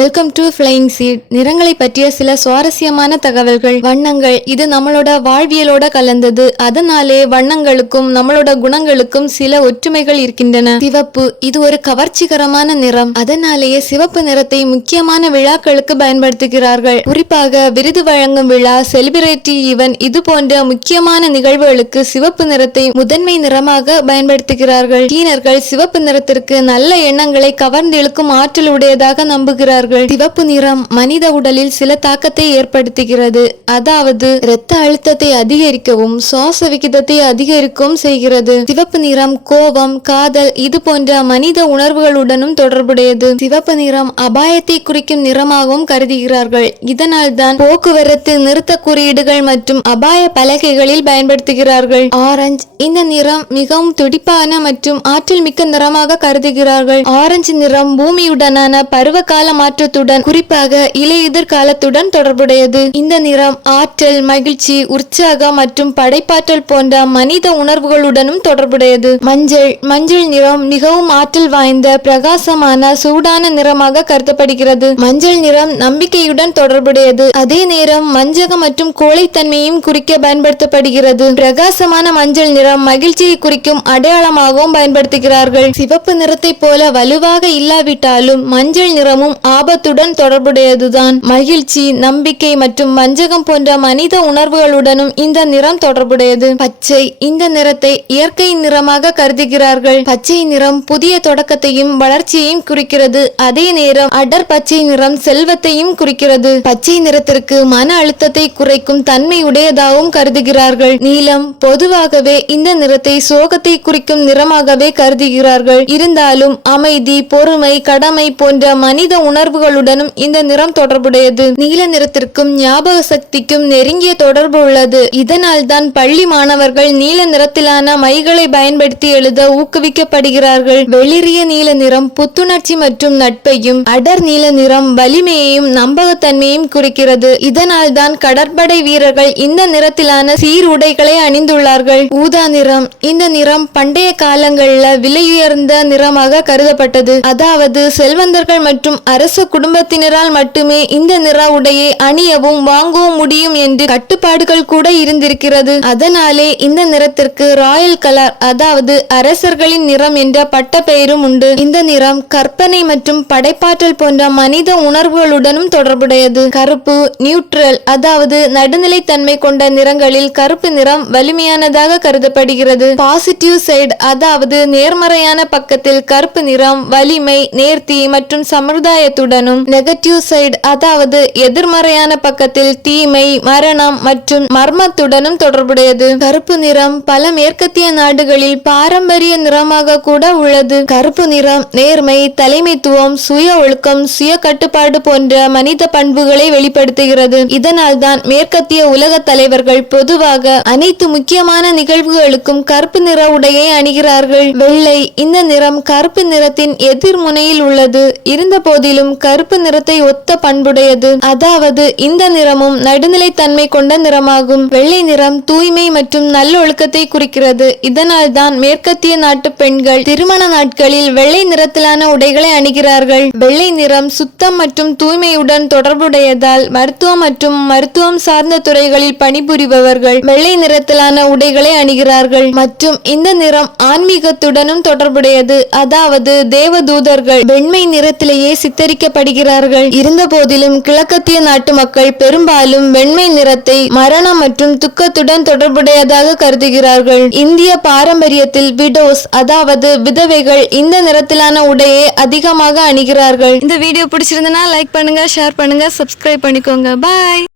Welcome to flying seat. நிறங்களை பற்றிய சில சுவாரஸ்யமான தகவல்கள். வண்ணங்கள் இது நம்மளோட வாழ்வியலோட கலந்தது. அதனாலே வண்ணங்களுக்கும் நம்மளோட குணங்களுக்கும் சில ஒற்றுமைகள் இருக்கின்றன. சிவப்பு இது ஒரு கவர்ச்சிகரமான நிறம். அதனாலேயே சிவப்பு நிறத்தை முக்கியமான விழாக்களுக்கு பயன்படுத்துகிறார்கள். குறிப்பாக விருது வழங்கும் விழா, செலிபிரிட்டி ஈவென்ட் இது போன்ற முக்கியமான நிகழ்வுகளுக்கு சிவப்பு நிறத்தை முதன்மை நிறமாக பயன்படுத்துகிறார்கள். சீனர்கள் சிவப்பு நிறத்திற்கு நல்ல எண்ணங்களை கவர்ந்து இழுக்கும் ஆற்றல் உடையதாக நம்புகிறார்கள். சிவப்பு நிறம் மனித உடலில் சில தாக்கத்தை ஏற்படுத்துகிறது. அதாவது இரத்த அழுத்தத்தை அதிகரிக்கவும் சுவாச விகிதத்தை அதிகரிக்கவும் செய்கிறது. சிவப்பு நிறம் கோபம், காதல் இது போன்ற மனித உணர்வுகளுடனும் தொடர்புடையது. சிவப்பு நிறம் அபாயத்தை குறிக்கும் நிறமாகவும் கருதுகிறார்கள். இதனால் தான் போக்குவரத்து நிறுத்த குறியீடுகள் மற்றும் அபாய பலகைகளில் பயன்படுத்துகிறார்கள். ஆரஞ்சு இந்த நிறம் மிகவும் துடிப்பான மற்றும் ஆற்றல் மிக்க நிறமாக கருதுகிறார்கள். ஆரஞ்சு நிறம் பூமியுடனான பருவகால மாற்றத்துடன், குறிப்பாக இலையுதிர் காலத்துடன் தொடர்புடையது. இந்த நிறம் ஆற்றல், மகிழ்ச்சி, உற்சாகம் மற்றும் படைப்பாற்றல் போன்ற மனித உணர்வுகளுடனும் தொடர்புடையது. மஞ்சள் நிறம் மிகவும் ஆற்றல் வாய்ந்த பிரகாசமான சூடான நிறமாக கருதப்படுகிறது. மஞ்சள் நிறம் நம்பிக்கையுடன் தொடர்புடையது. அதே நேரம் மஞ்சகம் மற்றும் கோழைத்தன்மையும் குறிக்க பயன்படுத்தப்படுகிறது. பிரகாசமான மஞ்சள் நிறம் மகிழ்ச்சியை குறிக்கும் அடையாளமாகவும் பயன்படுத்துகிறார்கள். சிவப்பு நிறத்தை போல வலுவாக இல்லாவிட்டாலும் மஞ்சள் நிறமும் ஆபத்துடன் தொடர்புடையதுதான். மகிழ்ச்சி, நம்பிக்கை மற்றும் மஞ்சகம் போன்ற மனித உணர்வுகளுடனும் இந்த நிறம் தொடர்புடையது. பச்சை இந்த நிறத்தை இயற்கை நிறமாக கருதுகிறார்கள். பச்சை நிறம் புதிய தொடக்கத்தையும் வளர்ச்சியையும் குறிக்கிறது. அதே நேரம் அடர் பச்சை நிறம் செல்வத்தையும் குறிக்கிறது. பச்சை நிறத்திற்கு மன அழுத்தத்தை குறைக்கும் தன்மை உடையதாகவும் கருதுகிறார்கள். நீலம் பொதுவாகவே இந்த நிறத்தை சோகத்தை குறிக்கும் நிறமாகவே கருதுகிறார்கள். இருந்தாலும் அமைதி, பொறுமை, கடமை போன்ற மனித உணர்வுகளுடனும் இந்த நிறம் தொடர்புடையது. நீல நிறத்திற்கும் ஞாபக சக்திக்கும் நெருங்கிய தொடர்பு உள்ளது. இதனால் தான் பள்ளி மாணவர்கள் நீல நிறத்திலான மைகளை பயன்படுத்தி எழுத ஊக்குவிக்கப்படுகிறார்கள். வெளிரிய நீல நிறம் புத்துணர்ச்சி மற்றும் நட்பையும், அடர் நீல நிறம் வலிமையையும் நம்பகத்தன்மையும் குறிக்கிறது. இதனால் தான் கடற்படை வீரர்கள் இந்த நிறத்திலான சீருடைகளை அணிந்துள்ளார்கள். ஊதா நிறம் இந்த நிறம் பண்டைய காலங்களில் விலையுயர்ந்த நிறமாக கருதப்பட்டது. அதாவது செல்வந்தர்கள் மற்றும் அரச குடும்பத்தினரால் மட்டுமே இந்த நிற உடையை அணியவும் வாங்கவும் முடியும் என்று கட்டுப்பாடுகள் கூட இருந்திருக்கிறது. அதனாலே இந்த நிறத்திற்கு ராயல் கலர், அதாவது அரசர்களின் நிறம் என்ற பட்ட பெயரும் உண்டு. இந்த நிறம் கற்பனை மற்றும் படைப்பாற்றல் போன்ற மனித உணர்வுகளுடனும் தொடர்புடையது. கருப்பு நியூட்ரல், அதாவது நடுநிலைத்தன்மை கொண்ட நிறங்களில் கருப்பு நிறம் வலிமையானதாக கருதப்படுகிறது. பாசிட்டிவ் சைடு, அதாவது நேர்மறையான பக்கத்தில் கருப்பு நிறம் வலிமை, நேர்த்தி மற்றும் சமுதாயத்துடனும், நெகட்டிவ் சைடு அதாவது எதிர்மறையான பக்கத்தில் தீமை, மரணம் மற்றும் மர்மத்துடனும் தொடர்புடையது. கருப்பு நிறம் பல மேற்கத்திய நாடுகளில் பாரம்பரிய நிறமாக கூட உள்ளது. கருப்பு நிறம் நேர்மை, தலைமைத்துவம், சுய ஒழுக்கம், சுய கட்டுப்பாடு போன்ற மனித பண்புகளை வெளிப்படுத்துகிறது. இதனால் தான் மேற்கத்திய உலக தலைவர்கள் பொதுவாக அனைத்து முக்கியமான நிகழ்வுகளுக்கும் கருப்பு நிற உடையை அணிகிறார்கள். வெள்ளை இந்த நிறம் கருப்பு நிறத்தின் எதிர்முனையில் உள்ளது. இருந்த போதிலும் கருப்பு நிறத்தை ஒத்த பண்புடையது. அதாவது இந்த நிறமும் நடுநிலைத்தன்மை கொண்ட நிறமாகும். வெள்ளை நிறம் தூய்மை மற்றும் நல்லொழுக்கத்தை குறிக்கிறது. இதனால் தான் மேற்கத்திய நாட்டு பெண்கள் திருமண நாட்களில் வெள்ளை நிறத்திலான உடைகளை அணிகிறார்கள். வெள்ளை நிறம் சுத்தம் மற்றும் தூய்மையுடன் தொடர்புடையதால் மருத்துவம் மற்றும் மருத்துவம் சார்ந்த துறைகளில் பணிபுரிபவர்கள் வெள்ளை நிறத்திலான உடைகளை அணிகிறார்கள். மற்றும் இந்த நிறம் ஆன்மீகத்துடனும் தொடர்புடையது. அதாவது தேவதூதர்கள் வெண்மை நிறத்திலேயே சித்தரிக்கப்படுகிறார்கள். இருந்த போதிலும் கிழக்கத்திய நாட்டு மக்கள் பெரும்பாலும் வெண்மை நிறத்தை மரணம் மற்றும் துக்கத்துடன் தொடர்புடையதாக கருதுகிறார்கள். இந்திய பாரம்பரியத்தில் விடோஸ், அதாவது விதவைகள் இந்த நிறத்திலான உடையை அதிகமாக அணிகிறார்கள். இந்த வீடியோ பிடிச்சிருந்தனா லைக் பண்ணுங்க, ஷேர் பண்ணுங்க, சப்ஸ்கிரைப் பண்ணிக்கோங்க. பாய்.